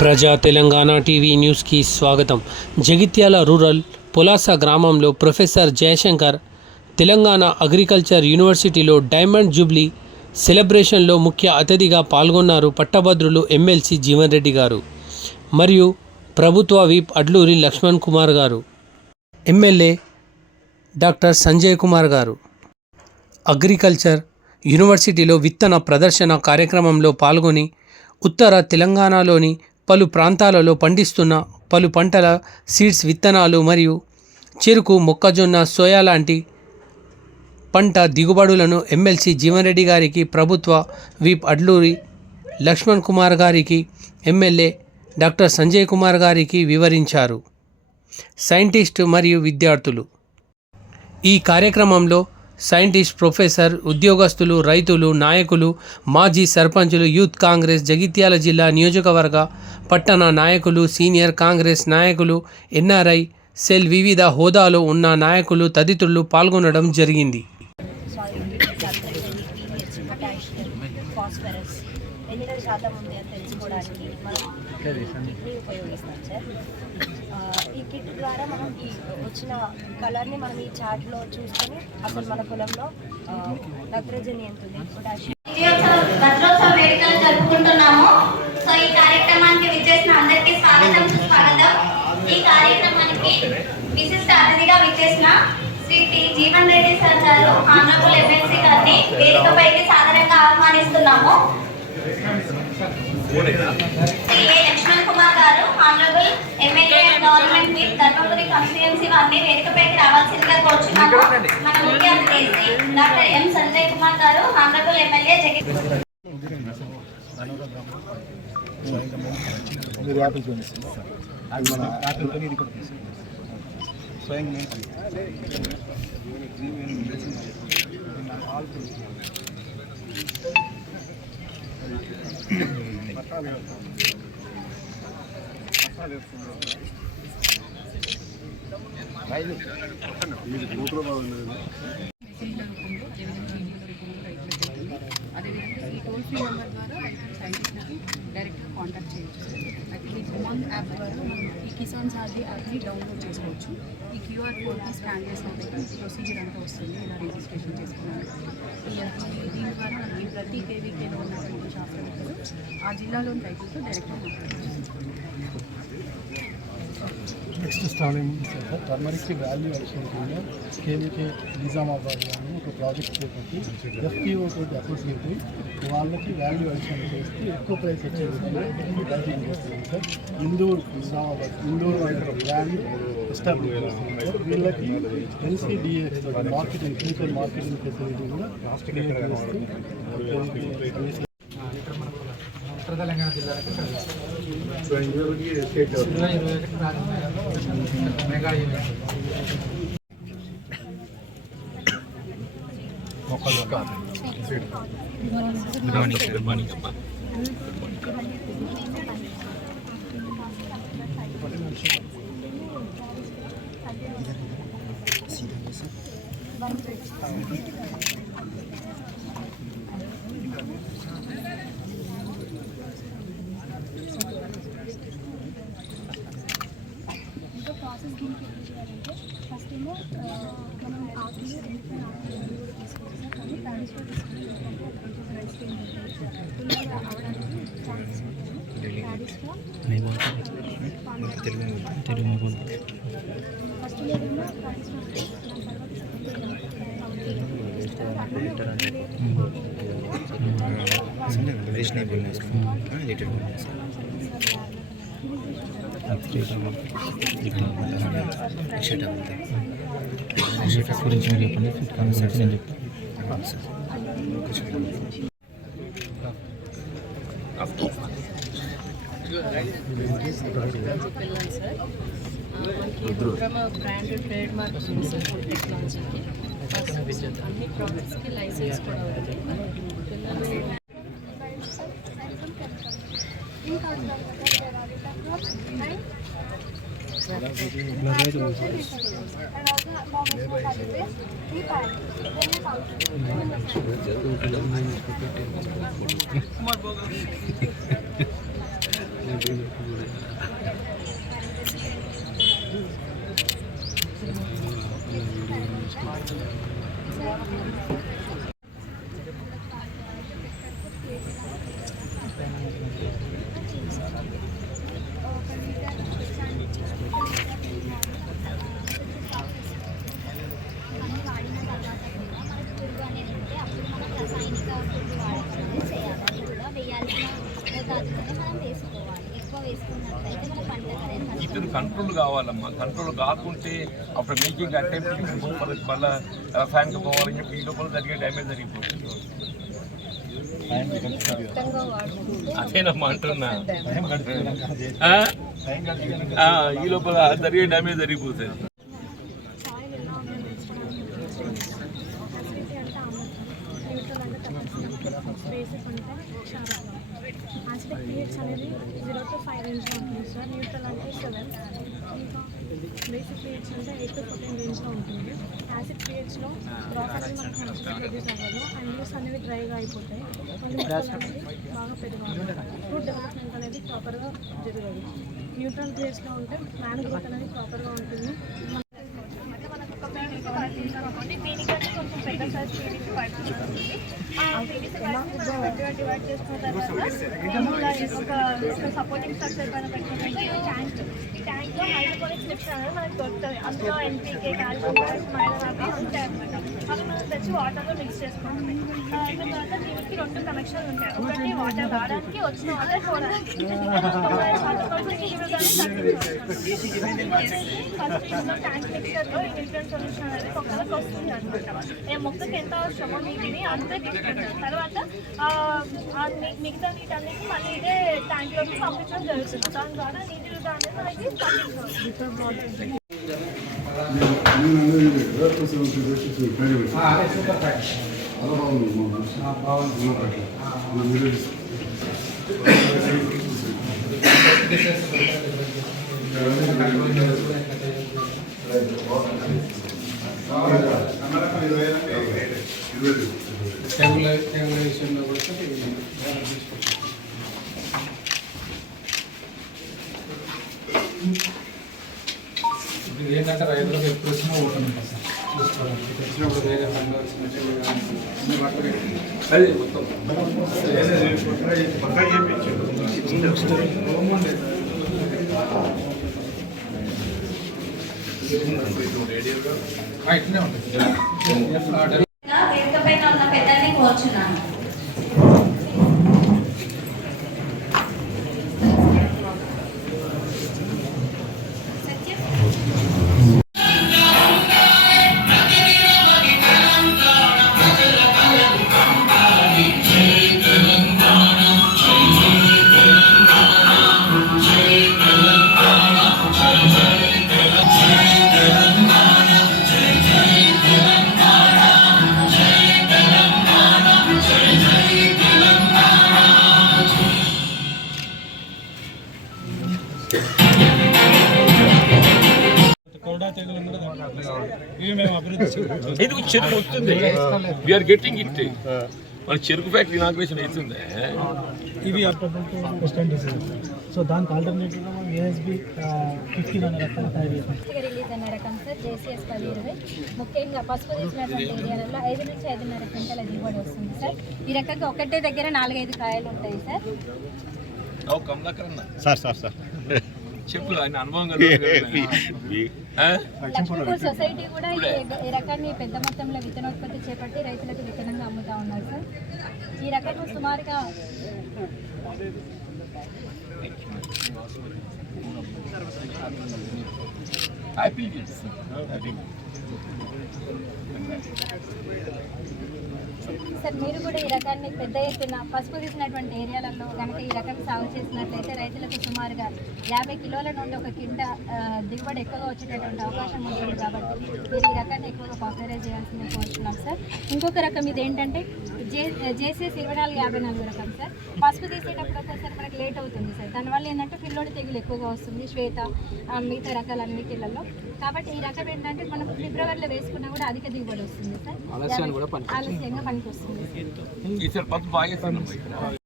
ప్రజా తెలంగాణ టీవీ న్యూస్కి స్వాగతం. జగిత్యాల రూరల్ పులాస గ్రామంలో ప్రొఫెసర్ జయశంకర్ తెలంగాణ అగ్రికల్చర్ యూనివర్సిటీలో డైమండ్ జూబ్లీ సెలబ్రేషన్లో ముఖ్య అతిథిగా పాల్గొన్నారు. పట్టభద్రులు ఎమ్మెల్సీ జీవన్ రెడ్డి గారు మరియు ప్రభుత్వ విప్ అడ్లూరి లక్ష్మణ్ కుమార్ గారు, ఎమ్మెల్యే డాక్టర్ సంజయ్ కుమార్ గారు. అగ్రికల్చర్ యూనివర్సిటీలో విత్తన ప్రదర్శన కార్యక్రమంలో పాల్గొని ఉత్తర తెలంగాణలోని పలు ప్రాంతాలలో పండిస్తున్న పలు పంటల సీడ్స్ విత్తనాలు మరియు చెరుకు, మొక్కజొన్న, సోయా లాంటి పంట దిగుబడులను ఎమ్మెల్సీ జీవన్ రెడ్డి గారికి, ప్రభుత్వ విప్ అడ్లూరి లక్ష్మణ్ కుమార్ గారికి, ఎమ్మెల్యే డాక్టర్ సంజయ్ కుమార్ గారికి వివరించారు. సైంటిస్ట్ మరియు విద్యార్థులు ఈ కార్యక్రమంలో సైంటిస్ట్, ప్రొఫెసర్, ఉద్యోగస్తులు, రైతులు, నాయకులు, మాజీ సర్పంచులు, యూత్ కాంగ్రెస్ జగిత్యాల జిల్లా నియోజకవర్గ పట్టణ నాయకులు, సీనియర్ కాంగ్రెస్ నాయకులు, ఎన్ఆర్ఐ సెల్ వివిధ హోదాలో ఉన్న నాయకులు తదితరులు పాల్గొనడం జరిగింది. ఎన్ని శాతం ఉంది అని తెలుసుకోవడానికి మనం కిట్ని ఉపయోగిస్తాం సార్. ఈ కిట్ ద్వారా మనం ఈ వచ్చిన కలర్ని మనం ఈ చార్ట్లో చూసుకొని అసలు మన పొలంలో నత్రజని ఎంత ఉంది, పొటాషియం. భద్రోత్సవ వేడుకలు జరుపుకుంటున్నాము. సో ఈ కార్యక్రమానికి విచ్చేసిన అందరికీ స్వాగతం, సుస్వాగతం. ఈ కార్యక్రమానికి విశిష్ట అతిథిగా విచ్చేసిన శ్రీ టి జీవన్ రెడ్డి సార్ గారు, ఆనరబుల్ ఎమ్మెల్సీ గారిని వేదికపైకి సాదరంగా ఆహ్వానిస్తున్నాము. శ్రీ ఏ లక్ష్మణ్ కుమార్ గారు, honourable MLA and government whip Dharmapuri constituency వారిని వేదికపైకి రావాల్సిందిగా కోరుచున్నాము. మన ముఖ్య అతిథి డాక్టర్ ఎం సంజయ్ కుమార్ గారు, ఆనరబుల్ ఎమ్మెల్యే జగిత్యాల. అదేవిధంగా ఈ టోల్ ఫ్రీ నెంబర్ ద్వారా రైతు సైంటిస్ట్కి డైరెక్ట్గా కాంటాక్ట్ చేయొచ్చు. అయితే ఈ ఉమంగ్ యాప్ ద్వారా మనం ఈ కిసాన్ సాథీ యాప్ని డౌన్లోడ్ చేసుకోవచ్చు. ఈ క్యూఆర్ కోడ్ని స్కాన్ చేసినట్లయితే ప్రొసీజర్ అంతా వస్తుంది, ఇలా రిజిస్ట్రేషన్ చేసుకున్నాను. దీని ద్వారా మనకి ప్రతి కేవీకేలో ఉన్నటువంటి శాస్త్రవేత్తలు ఆ జిల్లాలోని రైతులతో డైరెక్ట్గా మాట్లాడుతున్నారు. నెక్స్ట్ స్టార్టింగ్ టర్మరిక్కి వాల్యూ అడిషన్ కింద కేవీకే నిజామాబాద్ అని ఒక ప్రాజెక్ట్ చేపట్టి ఎఫ్పిఓ తోటి అసోసియేట్ వాళ్ళకి వాల్యూ అడిషన్ చేస్తే ఎక్కువ ప్రైస్ వచ్చే విధంగా డైటింగ్ చేస్తున్నాం sir. Indur Nizamabad Indur brand establish చేస్తున్నాం సార్. వీళ్ళకి ఎన్సీడిఎక్స్ తోటి మార్కెటింగ్, ఫ్యూచర్ మార్కెటింగ్ ఫెసిలిటీ కూడా క్రియేట్ చేస్తూ ఉత్తర తెలంగాణ జిల్లాలకు మెగా ఈవెంట్ ప్రాసెస్ దీనికి ఎట్లా చేయాలంటే ఫస్ట్ ఏమో మనం ఆకులు తీసుకోవాలి, కానీ ట్రాన్స్ఫర్ రైస్ తొందరగా అవడానికి ఛాన్సెస్ ఉంటాయి. ప్యారిస్లో ఫస్ట్ లేదన్నా గురించి మీరు చెప్పండి. నేను చెప్తాను. బ్రాండ్ ట్రేడ్ మార్క్ ఫుడ్ టెక్నాలజీకి అన్ని ప్రోడక్ట్స్కి లైసెన్స్ కూడా ఉంది. అన్నీ వాడిన తర్వాత కూడా మనకు పురుగు అనేది ఉంటే అప్పుడు మనం రసాయనిక పురుగు వాడకం చేయాలి. అది కూడా వేయాల్సిన మోతాదులోనే మనం వేసుకోవాలి. ఎక్కువ వేసుకున్నట్లయితే మన పంటకు అనేది వీటిని కంట్రోల్ కావాలమ్మా. కంట్రోల్ కాకుంటే అప్పుడు మేకింగ్ అటెంప్ట్ మళ్ళీ రసాయనిక పోవాలని చెప్పి ఈ లోపల జరిగే డ్యామేజ్ జరిగిపోతుంది. అదేనమ్మా అంటున్నా, ఈ లోపల జరిగే డ్యామేజ్ జరిగిపోతుంది. సాయిల్ ఎలా ఉందని అసిడిటీ అంటే న్యూట్రల్ అంటే తప్పనిసరి బేసిక్ అంటే క్షారం. యాసిడిక్ pH అనేది 0 to 5 రేంజ్లో ఉంటుంది సార్. న్యూట్రల్ అంటే 7. ఇంకా బేసిక్ pH అంటే 8 to 14 రేంజ్లో ఉంటుంది. యాసిడ్ pHలో క్రాప్ అనేది మనకు మంచిగా ప్రొడ్యూస్ అవ్వదు అండ్ లీవ్స్ అనేవి డ్రైగా అయిపోతాయి. న్యూట్రల్ అనేది బాగా పెరగాలి. ఫ్రూట్ డెవలప్మెంట్ అనేది ప్రాపర్గా జరగదు. న్యూట్రల్ pHలో ఉంటే ప్లాంట్ గ్రోత్ అనేది ప్రాపర్గా ఉంటుంది. దీనికంటే కొంచెం పెద్ద సైజ్ పీవీసీ పైప్ ఉంటుంది. ఆ పీవీసీ పైప్ డివైడ్ చేసుకున్న తర్వాత ఒక సపోర్టింగ్ స్ట్రక్చర్ పైన పెట్టుకుంటే ట్యాంక్, ఈ ట్యాంక్లో హైడ్రోపోనిక్ స్లిప్స్ అనేది మనకు దొరుకుతుంది. అందులో ఎన్పీకే, కాల్షియం, మైనర్ అవి ఉంటాయి అన్నమాట. అవి మనం తెచ్చి వాటర్లో మిక్స్ చేసుకుంటుంది. తర్వాత దీనికి 2 కనెక్షన్లు ఉంటాయి. ఒకటి వాటర్ రావడానికి, వచ్చిన వాటర్ పోవడానికి. ఫస్ట్ ఇందులో ట్యాంక్ మిక్సర్లో ఈ న్యూట్రియంట్ సొల్యూషన్ అనేది మొక్కలకు వస్తుంది అనమాట. మొక్కకి ఎంత అవసరమో నీటిని అంతే తీసుకుంటారు. తర్వాత మిగతా నీటి అనేది మళ్ళీ ఇదే ట్యాంక్లోకి పంపించడం జరుగుతుంది. దాని ద్వారా నీటి వృధా అనేది మనకి తగ్గించవచ్చు. ఇది ఏంటంటే రైతులకు ఎప్పుడు వచ్చినా ఓపెన్ ఉంటుంది సార్. చూసుకోవడానికి వచ్చినప్పుడు వేరే పండుగ వచ్చినట్టు అన్ని బట్టలు పెట్టి మొత్తం ఇట్లనే ఉంటుంది. వేదిక పైన ఉన్న పెద్దల్ని కోరుచున్నాను. ఇది చెరుకు వస్తుంది. We are getting it. మన చెరుకు ఫ్యాక్టరీ ఇనాగ్రేషన్ అవుతుంది. ఇది సో దానికి ఆల్టర్నేటివ్గా మనం ఏఎస్బి 15 అనే రకాలు తయారు చేస్తాం. రిలీజ్ అనే రకం సార్ JCS 1020. ముఖ్యంగా పసుపు తీసినటువంటి ఏరియాలలో 5 నుంచి 5.5 క్వింటాల దిగుబడి వస్తుంది సార్. ఈ రకంగా ఒకటే దగ్గర 4-5 కాయలు ఉంటాయి సార్. సార్ చెప్పు ఆయన అనుభవం లక్ష్మీపూర్ సొసైటీ కూడా ఈ రకాన్ని పెద్ద మొత్తంలో విత్తనోత్పత్తి చేపట్టి రైతులకు విత్తనంగా అమ్ముతా ఉన్నారు సార్. ఈ రకంగా సుమారుగా సార్ మీరు కూడా ఈ రకాన్ని పెద్ద ఎత్తున పసుపు తీసినటువంటి ఏరియాలలో కనుక ఈ రకం సాగు చేసినట్లయితే రైతులకు సుమారుగా 50 కిలోల నుండి 1 క్వింటా దిగుబడి ఎక్కువగా వచ్చేటటువంటి అవకాశం ఉంటుంది. కాబట్టి మీరు ఈ రకాన్ని ఎక్కువగా పాపులరైజ్ చేయాల్సిందే కోరుతున్నాం సార్. ఇంకొక రకం ఇది ఏంటంటే JCS 2454 రకం సార్. పసుపు తీసేటప్పుడు ఒకసారి మనకి లేట్ అవుతుంది సార్. దానివల్ల ఏంటంటే పిల్లోడి తెగులు ఎక్కువగా వస్తుంది, శ్వేత మిగతా రకాలన్నిటిలలో. కాబట్టి ఈ రకం ఏంటంటే మనం ఫిబ్రవరిలో వేసుకున్నా కూడా అధిక దిగుబడి వస్తుంది సార్. ఆలస్యంగా పనికి వస్తుంది. ఈసారి పసుపు బాగా